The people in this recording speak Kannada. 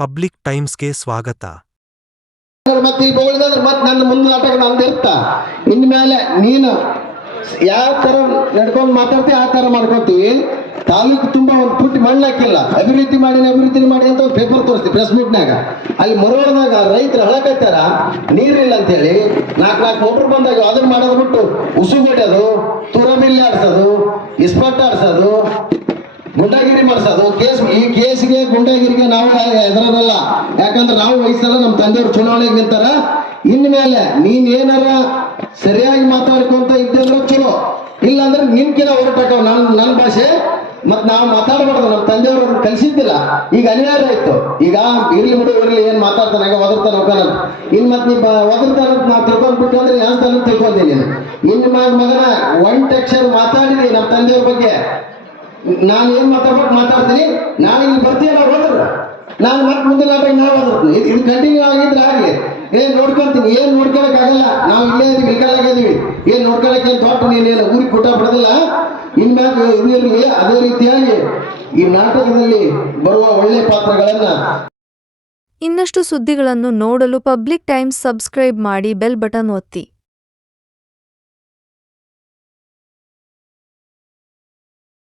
ಪಬ್ಲಿಕ್ ಟೈಮ್ಸ್ಗೆ ಸ್ವಾಗತ. ಮತ್ತೆ ಈಗ ಮತ್ತೆ ನನ್ನ ಮುಂದೆ ನಾಟಕ ಇರ್ತ ಇನ್ಮೇಲೆ ನೀನು ಯಾವ ತರ ನಡ್ಕೊಂಡು ಮಾತಾಡ್ತೀವಿ ಆ ತರ ಮಾಡ್ಕೊತೀವಿ ತಾಲೂಕು ತುಂಬಾ ಒಂದು ಪುಟ್ಟಿ ಮಣ್ಣು ಹಾಕಿಲ್ಲ ಅಭಿವೃದ್ಧಿ ಮಾಡಿ ಅಭಿವೃದ್ಧಿ ಮಾಡಿ ಅಂತ ಒಂದು ಪೇಪರ್ ತೋರಿಸ್ತೀವಿ ಪ್ರೆಸ್ ಮೀಟ್ನಾಗ ಅಲ್ಲಿ ಮರೋಡ್ದಾಗ ರೈತರು ಹಳಕತ್ತಾರ ನೀರಿಲ್ಲ ಅಂತೇಳಿ ನಾಲ್ಕು ನಾಲ್ಕು ಮೋಟ್ರ್ ಬಂದಾಗ ಅದನ್ನ ಮಾಡೋದು ಬಿಟ್ಟು ಉಸುಗೊಡ್ಯೋದು ತುರಬಿಲ್ಲಿ ಆಡ್ಸೋದು ಇಸ್ಪಟ್ ಆಡ್ಸೋದು ಗುಂಡಾಗಿರಿ ಅದು ಕೇಸ್ ಈ ಕೇಸ್ಗೆ ಗುಂಡಾಗಿರಿಗೆ ನಾವು ಹೆದರಲ್ಲ ಯಾಕಂದ್ರೆ ನಾವು ವಯಸ್ಸಲ್ಲ ನಮ್ಮ ತಂದೆಯವರು ಚುನಾವಣೆಗೆ ನಿಂತಾರ. ಇನ್ಮೇಲೆ ನೀನ್ ಏನಾರ ಸರಿಯಾಗಿ ಮಾತಾಡ್ಕೊಂತ ಇದ್ದಂದ್ರೆ ಚಲೋ. ಇಲ್ಲಾಂದ್ರೆ ನಿನ್ಕಿನ ಹೊರಟಾಕ ನನ್ನ ನನ್ನ ಭಾಷೆ. ಮತ್ ನಾವು ಮಾತಾಡಬಾರ್ದು ನಮ್ಮ ತಂದೆಯವರು ಕಲಿಸಿದ್ದಿಲ್ಲ. ಈಗ ಅನಿವಾರ್ಯ ಆಯ್ತು. ಈಗ ಇರ್ಲಿ ಬಿಡು, ಇರ್ಲಿ, ಏನ್ ಮಾತಾಡ್ತಾನೆ ಈಗ ಒದರ್ತಾನ ಹೋಗ್ತಾನ ಇನ್ ಮತ್ ನೀ ಒದರ್ತಾನ ನಾವು ತಿಳ್ಕೊಂಡ್ಬಿಟ್ಟು ಅಂದ್ರೆ ಯಾವ ಸ್ಥಳ ತಿಳ್ಕೊಂತೀನಿ ಇನ್ ಮಗ ಮಗನ ಒಂಟ್ ಅಕ್ಷರ್ ಮಾತಾಡಿದಿ ನಮ್ಮ ತಂದೆಯವ್ರ ಬಗ್ಗೆ. ನಾನು ಏನ್ ಮಾತಾಡ್ಬೇಕು ಮಾತಾಡ್ತೀನಿ? ನಾನು ಇಲ್ಲಿ ಬರ್ತೀಯ ನಾವು ಹೋದ್ರ. ನಾನು ಮತ್ತೆ ಮುಂದೆ ನಾಟಕ ನಾವು ಇದು ಕಂಟಿನ್ಯೂ ಆಗಿದ್ರೆ ಆಗಲಿ. ಏನ್ ನೋಡ್ಕೊಂತೀನಿ? ಏನ್ ನೋಡ್ಕೊಳಕ್ ಆಗಲ್ಲ ನಾವು ಇಲ್ಲೇ ಇದೀವಿ ಇಲ್ಕಾಲಾಗಿದ್ದೀವಿ ಏನ್ ನೋಡ್ಕೊಳಕ್ ಏನ್ ತೋಟ ನೀನೇನು ಊರಿಗೆ ಕೊಟ್ಟ ಬಿಡೋದಿಲ್ಲ? ಇನ್ಮ್ಯಾಗ ಇದು ಇರಲಿ ಅದೇ ರೀತಿಯಾಗಿ ಈ ನಾಟಕದಲ್ಲಿ ಬರುವ ಒಳ್ಳೆ ಪಾತ್ರಗಳನ್ನ ಇನ್ನಷ್ಟು ಸುದ್ದಿಗಳನ್ನು ನೋಡಲು ಪಬ್ಲಿಕ್ ಟೈಮ್ಸ್ ಸಬ್ಸ್ಕ್ರೈಬ್ ಮಾಡಿ ಬೆಲ್ ಬಟನ್ ಒತ್ತಿ.